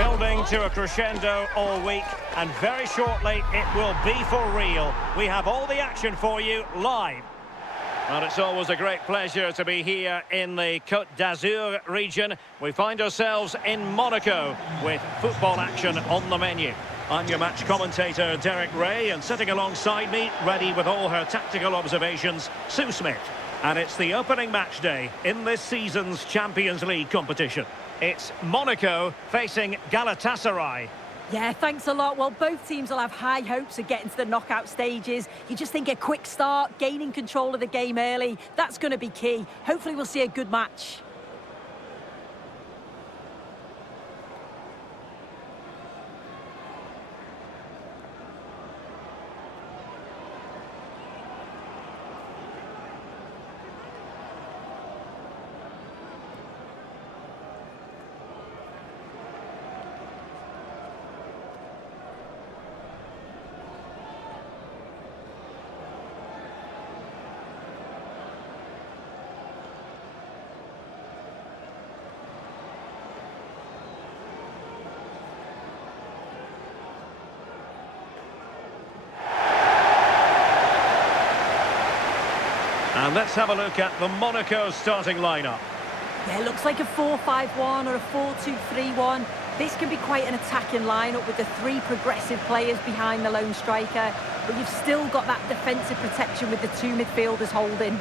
Building to a crescendo all week, and very shortly it will be for real. We have all the action for you live. And it's always a great pleasure to be here in the Côte d'Azur region. We find ourselves in Monaco with football action on the menu. I'm your match commentator, Derek Ray, and sitting alongside me, ready with all her tactical observations, Sue Smith. And it's the opening match day in this season's Champions League competition. It's Monaco facing Galatasaray. Yeah, thanks a lot. Well, both teams will have high hopes of getting to the knockout stages. You just think a quick start, gaining control of the game early, that's going to be key. Hopefully we'll see a good match. And let's have a look at the Monaco starting lineup. Yeah, it looks like a 4-5-1 or a 4-2-3-1. This can be quite an attacking lineup with the three progressive players behind the lone striker. But you've still got that defensive protection with the two midfielders holding.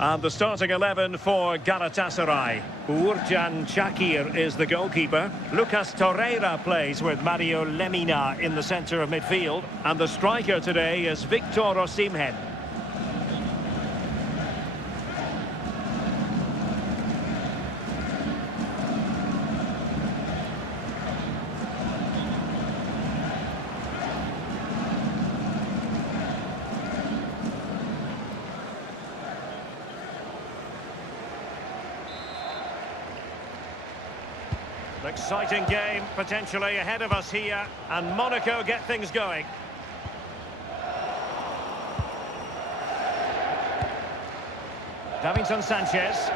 And the starting 11 for Galatasaray. Uğurcan Çakır is the goalkeeper. Lucas Torreira plays with Mario Lemina in the centre of midfield. And the striker today is Victor Osimhen. Exciting game potentially ahead of us here, and Monaco get things going. Davinson Sanchez.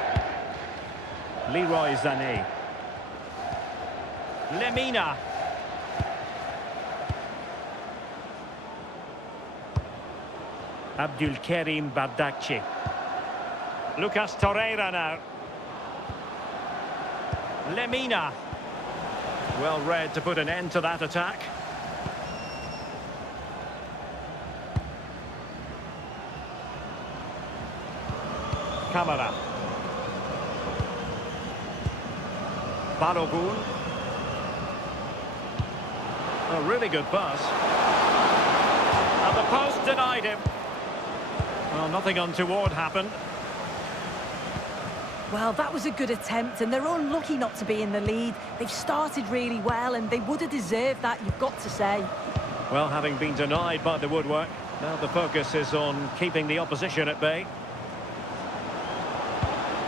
Leroy Sané. Lemina. Abdülkerim Bardakçı. Lucas Torreira now. Lemina. Well read to put an end to that attack. Kamara. Balogun. A really good pass. And the post denied him. Well, nothing untoward happened. Well, that was a good attempt, and they're unlucky not to be in the lead. They've started really well, and they would have deserved that, you've got to say. Well, having been denied by the woodwork, now the focus is on keeping the opposition at bay.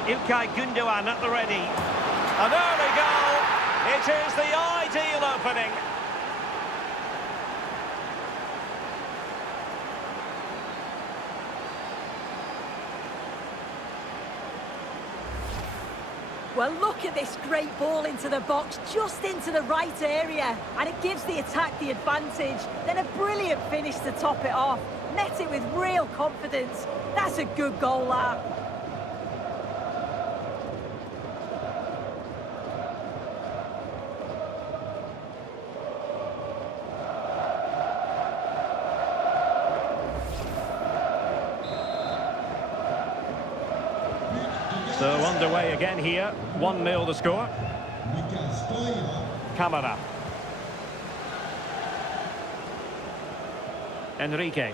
İlkay Gündoğan at the ready. An early goal. It is the ideal opening. Well, look at this great ball into the box, just into the right area, and it gives the attack the advantage. Then a brilliant finish to top it off. Met it with real confidence. That's a good goal, that. So underway again here, 1-0 the score. Kamara. Enrique.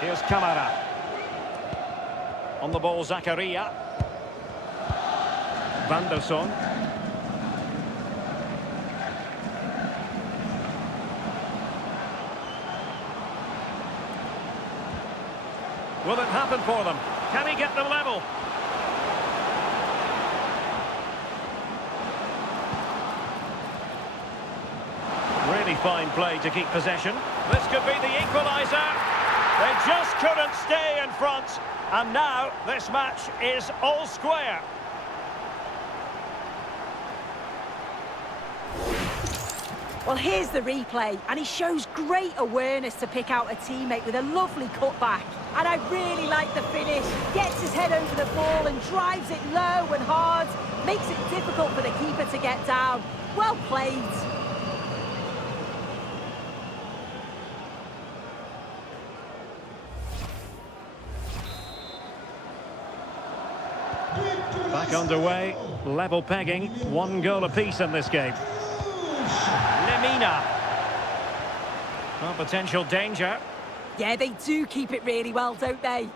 Here's Kamara. On the ball, Zakaria. Van der Son. Will it happen for them? Can he get them level? Really fine play to keep possession. This could be the equaliser. They just couldn't stay in front. And now this match is all square. Well, here's the replay, and he shows great awareness to pick out a teammate with a lovely cutback. And I really like the finish. Gets his head over the ball and drives it low and hard. Makes it difficult for the keeper to get down. Well played. Back underway, level pegging, 1 goal apiece in this game. Lemina. Well, potential danger. Yeah, they do keep it really well, don't they?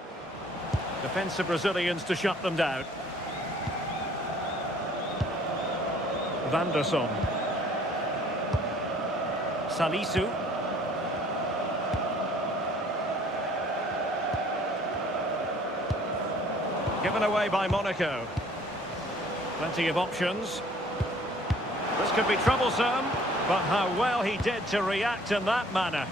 Defensive Brazilians to shut them down. Vanderson. Salisu. Given away by Monaco. Plenty of options. This could be troublesome, but how well he did to react in that manner.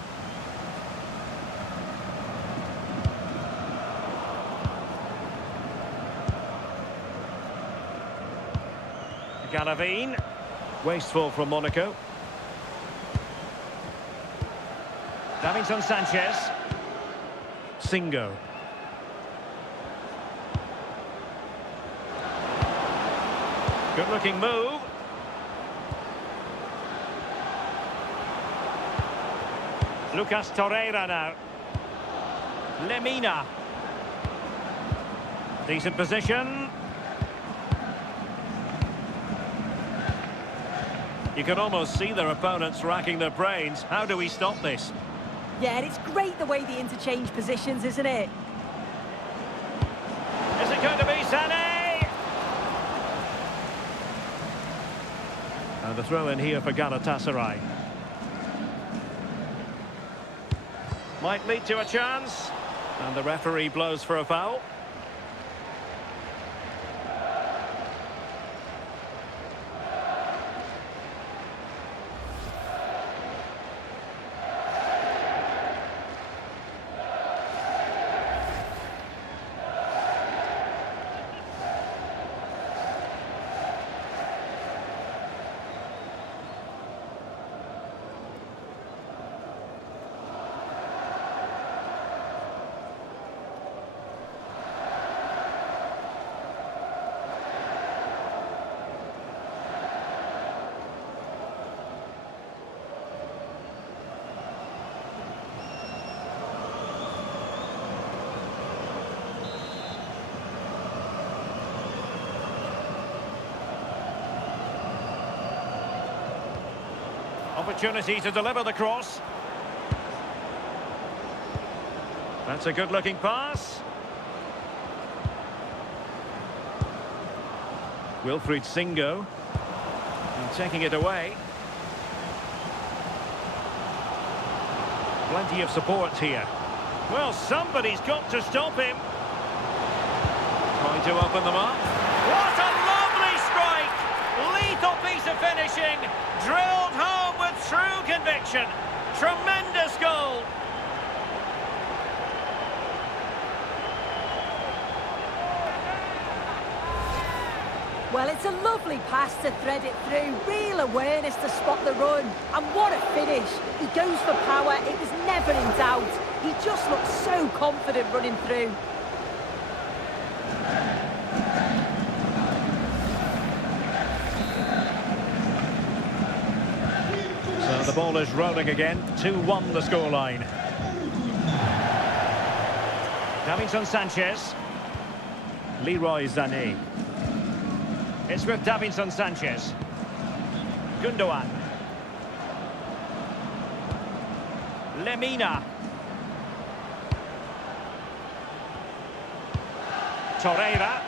Galavine. Wasteful from Monaco. Davinson Sanchez. Singo. Good-looking move. Lucas Torreira now. Lemina. Decent position. You can almost see their opponents racking their brains. How do we stop this? Yeah, and it's great the way they interchange positions, isn't it? Is it going to be Sané? And the throw in here for Galatasaray. Might lead to a chance. And the referee blows for a foul. Opportunity to deliver the cross. That's a good-looking pass. Wilfried Singo. And taking it away. Plenty of support here. Well, somebody's got to stop him. Trying to open them up. What a lovely strike! Lethal piece of finishing. Drilled home with true conviction. Tremendous goal. Well, it's a lovely pass to thread it through. Real awareness to spot the run. And what a finish. He goes for power. It was never in doubt. He just looks so confident running through. So the ball is rolling again. 2-1 the scoreline. Davinson Sanchez. Leroy Sané. It's with Davinson Sanchez. Gundogan. Lemina. Torreira.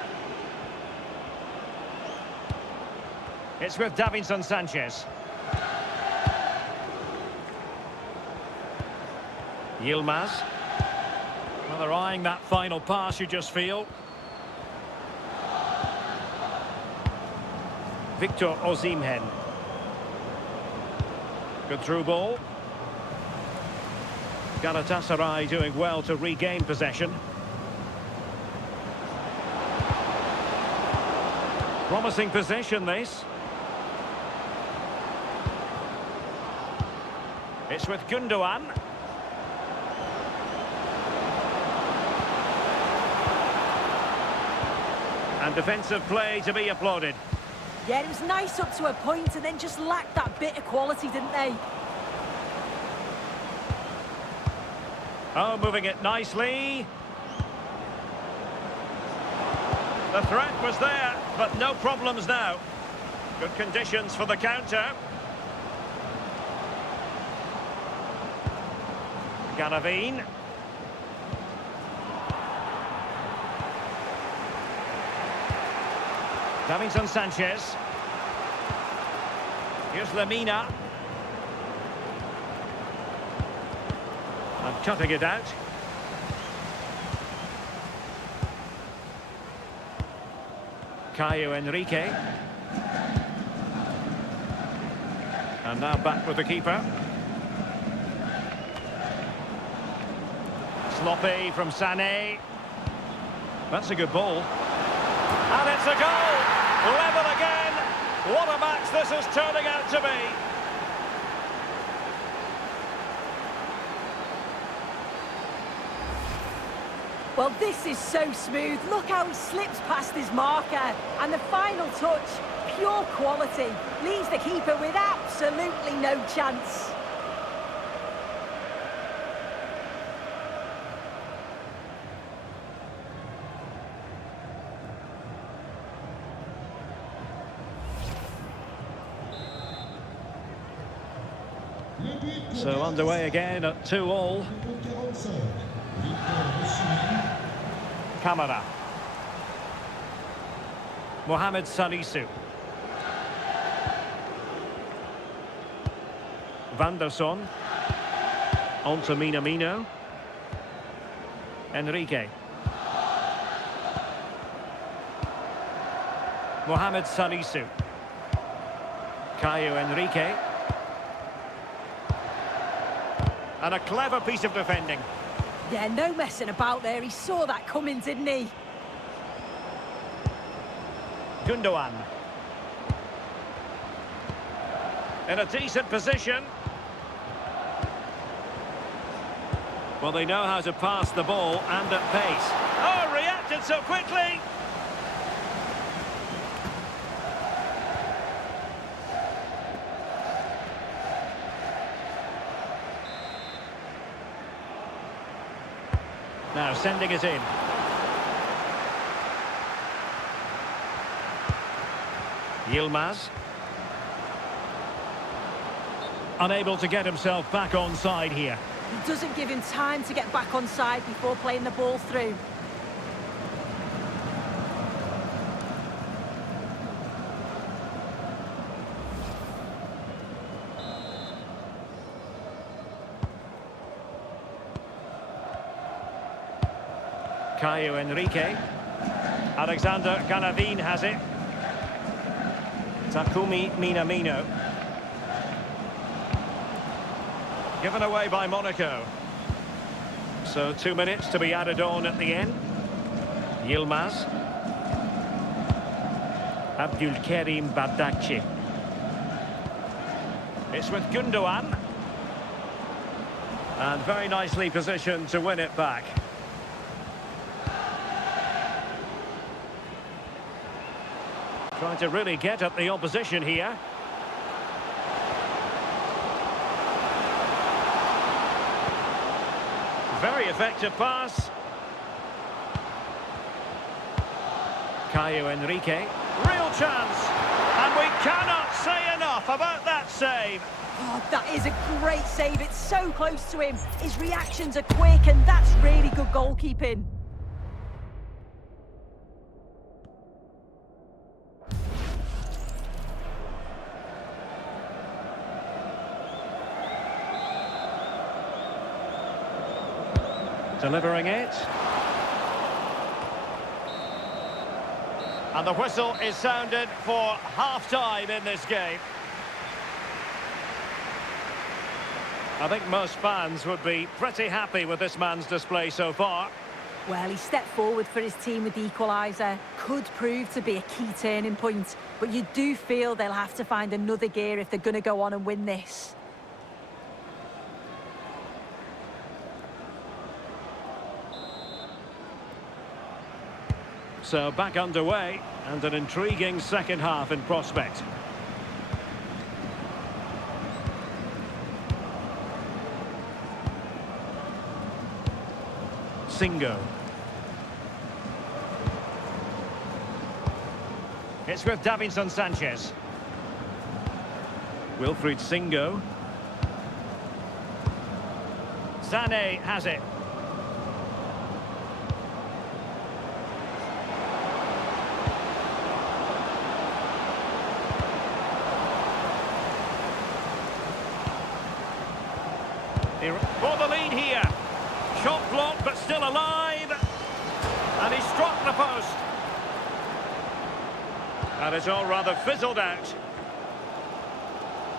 It's with Davinson Sanchez. Yilmaz. Well, they're eyeing that final pass, you just feel. Victor Osimhen. Good through ball. Galatasaray doing well to regain possession. Promising position, this. It's with Gundogan. And defensive play to be applauded. Yeah, it was nice up to a point and then just lacked that bit of quality, didn't they? Oh, moving it nicely. The threat was there, but no problems now. Good conditions for the counter. Galavine. Davinson Sanchez. Here's Lamina. And cutting it out. Caio Henrique. And now back with the keeper. Sloppy from Sané. That's a good ball. And it's a goal! Level again! What a match this is turning out to be! Well, this is so smooth. Look how he slips past his marker. And the final touch, pure quality. Leaves the keeper with absolutely no chance. So underway again at 2-2. Camara. Mohamed Salisu. Van der Son. On to Minamino. Enrique. Mohamed Salisu. Caio Henrique. And a clever piece of defending. Yeah, no messing about there. He saw that coming, didn't he? Gundogan. In a decent position. Well, they know how to pass the ball and at pace. Oh, reacted so quickly! Now sending it in. Yilmaz. Unable to get himself back on side here. He doesn't give him time to get back on side before playing the ball through. Caio Henrique. Alexander Galavine has it. Takumi Minamino. Given away by Monaco. So 2 minutes to be added on at the end. Yilmaz. Abdulkarim Bardakci. It's with Gundogan. And very nicely positioned to win it back. Trying to really get at the opposition here. Very effective pass. Caio Henrique. Real chance. And we cannot say enough about that save. Oh, that is a great save. It's so close to him. His reactions are quick, and that's really good goalkeeping. delivering it. And the whistle is sounded for half-time in this game. I think most fans would be pretty happy with this man's display so far. Well, he stepped forward for his team with the equaliser. Could prove to be a key turning point, but you do feel they'll have to find another gear if they're going to go on and win this. So back underway, and an intriguing second half in prospect. Singo. It's with Davinson Sanchez. Wilfried Singo. Sané has it. For the lead here. Shot blocked, but still alive. And he struck the post. And it's all rather fizzled out.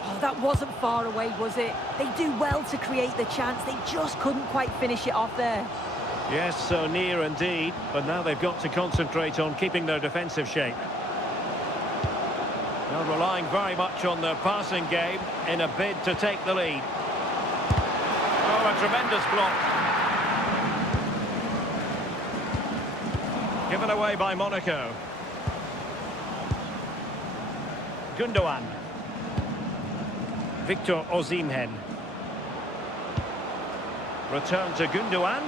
Oh, that wasn't far away, was it? They do well to create the chance. They just couldn't quite finish it off there. Yes, so near indeed. But now they've got to concentrate on keeping their defensive shape. Now relying very much on their passing game in a bid to take the lead. Oh, a tremendous block. Given away by Monaco. Gundogan. Victor Osimhen. Return to Gundogan.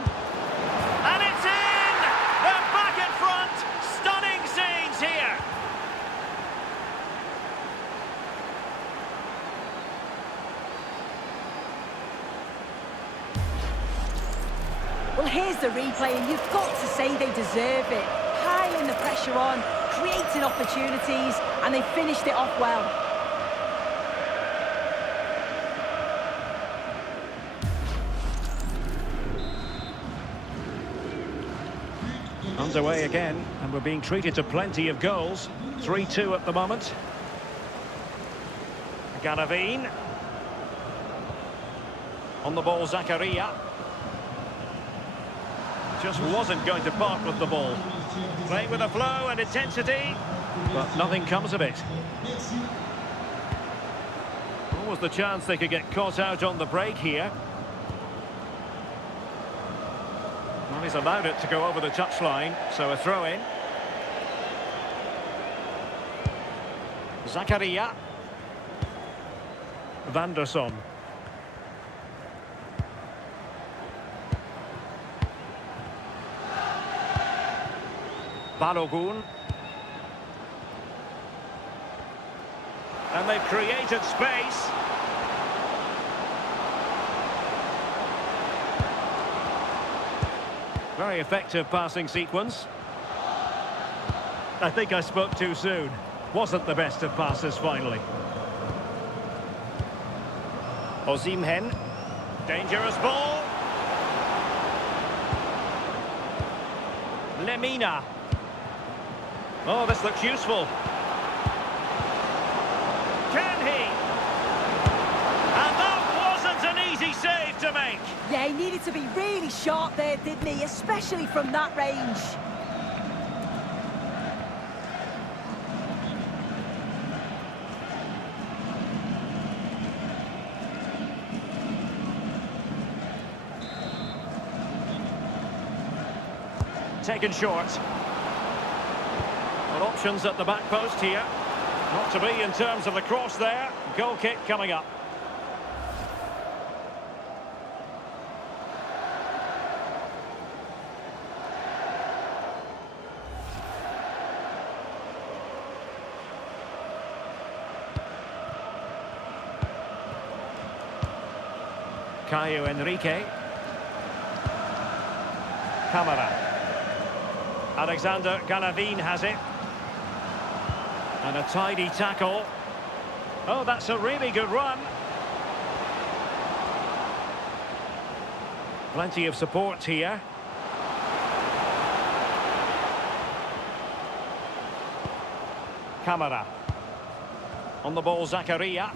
And it's in! They're back in front! Stunning scenes here! Well, here's the replay, and you've got to say they deserve it. Piling the pressure on, creating opportunities, and they finished it off well. Underway again, and we're being treated to plenty of goals. 3-2 at the moment. Galavin. On the ball, Zakaria. Just wasn't going to part with the ball. Playing with a flow and intensity, but nothing comes of it. What was the chance they could get caught out on the break here? Well, he's allowed it to go over the touchline, so a throw-in. Zakaria. Vanderson. Balogun. And they've created space. Very effective passing sequence. I think I spoke too soon. Wasn't the best of passes finally. Osimhen. Dangerous ball. Lemina. Oh, this looks useful. Can he? And that wasn't an easy save to make. Yeah, he needed to be really sharp there, didn't he? Especially from that range. Taken short. Well, options at the back post here. Not to be in terms of the cross there. Goal kick coming up. Caio Henrique. Camara. Alexander Galavin has it. And a tidy tackle. Oh, that's a really good run. Plenty of support here. Camara. On the ball, Zakaria.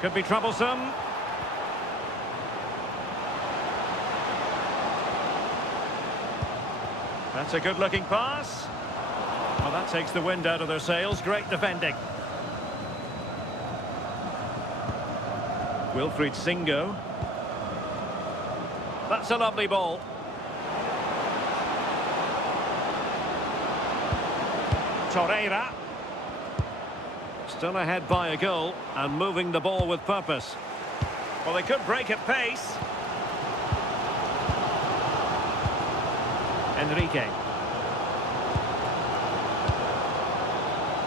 Could be troublesome. That's a good-looking pass. Well, that takes the wind out of their sails. Great defending. Wilfried Singo. That's a lovely ball. Torreira. Still ahead by a goal and moving the ball with purpose. Well, they could break at pace. Enrique.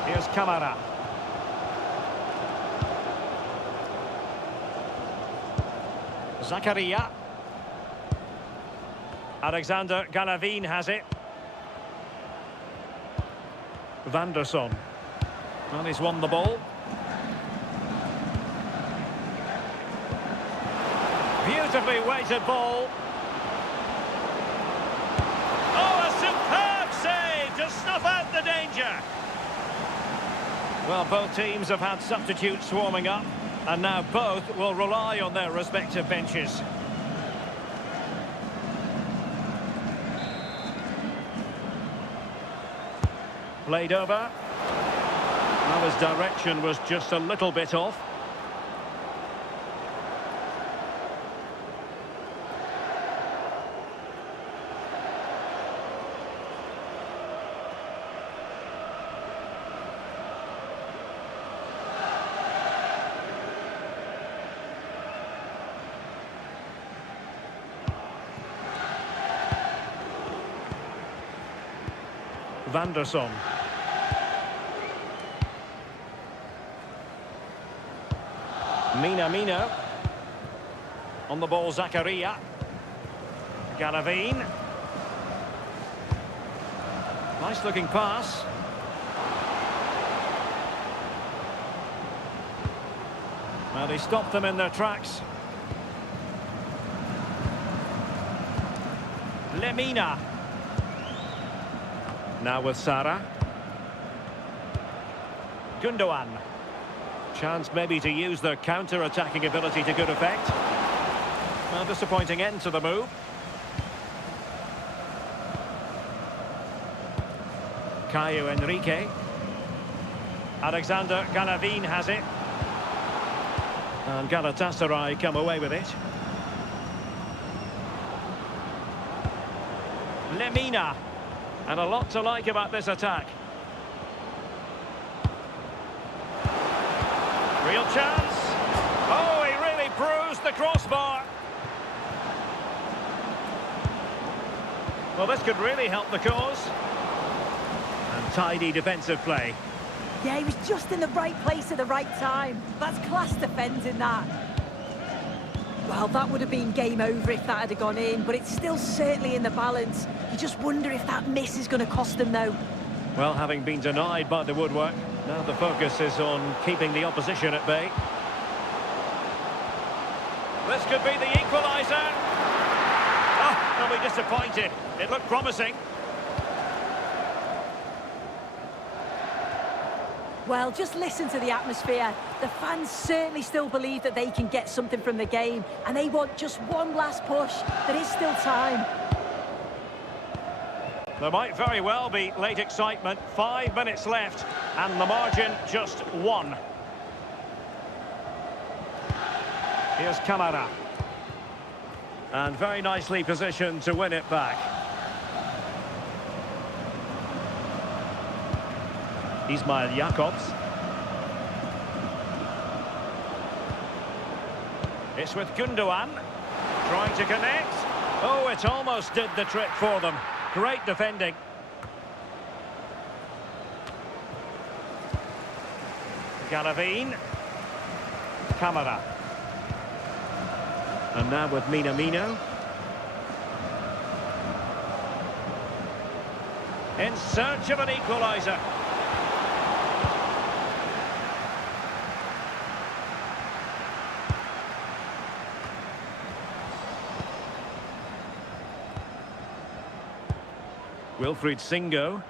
Here's Camara. Zakaria. Alexander Galavin has it. Vanderson. And he's won the ball. Beautifully weighted ball. Oh, a superb save to snuff out the danger. Well, both teams have had substitutes warming up, and now both will rely on their respective benches. Played over. Well, his direction was just a little bit off. Vanderson. Mina. On the ball, Zakaria. Galavin. Nice looking pass. Well, he stopped them in their tracks. Lemina. Now with Sara. Gundogan. Chance maybe to use their counter-attacking ability to good effect. Well, disappointing end to the move. Caio Henrique. Alexander Galavin has it. And Galatasaray come away with it. Lemina. And a lot to like about this attack. Real chance. Oh, he really bruised the crossbar. Well, this could really help the cause. And tidy defensive play. Yeah, he was just in the right place at the right time. That's class defending, that. Well, that would have been game over if that had gone in, but it's still certainly in the balance. You just wonder if that miss is going to cost them, though. Well, having been denied by the woodwork, now the focus is on keeping the opposition at bay. This could be the equaliser. Oh, they'll be disappointed. It looked promising. Well, just listen to the atmosphere. The fans certainly still believe that they can get something from the game, and they want just one last push. There is still time. There might very well be late excitement. 5 minutes left, and the margin just 1. Here's Camara. And very nicely positioned to win it back. Ismail Jakobs. It's with Gundogan. Trying to connect. Oh, it almost did the trick for them. Great defending. Galavin. Camara. And now with Minamino. In search of an equaliser. Wilfried Singo.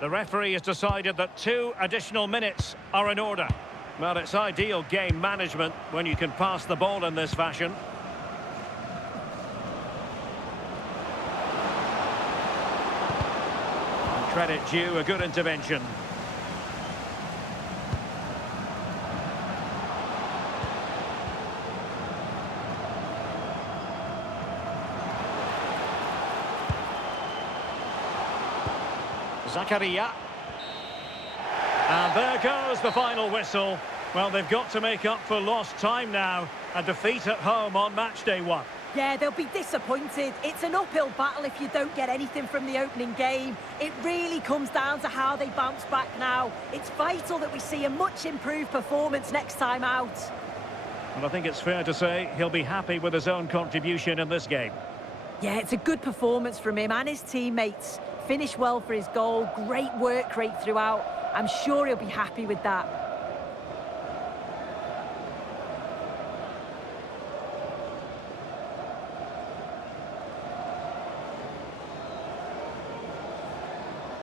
The referee has decided that 2 additional minutes are in order. Well, it's ideal game management when you can pass the ball in this fashion. Credit due, a good intervention. Zakaria. And there goes the final whistle. Well, they've got to make up for lost time now. A defeat at home on match day 1. Yeah, they'll be disappointed. It's an uphill battle if you don't get anything from the opening game. It really comes down to how they bounce back now. It's vital that we see a much improved performance next time out. Well, I think it's fair to say he'll be happy with his own contribution in this game. Yeah, it's a good performance from him and his teammates. Finished well for his goal, great work rate throughout. I'm sure he'll be happy with that.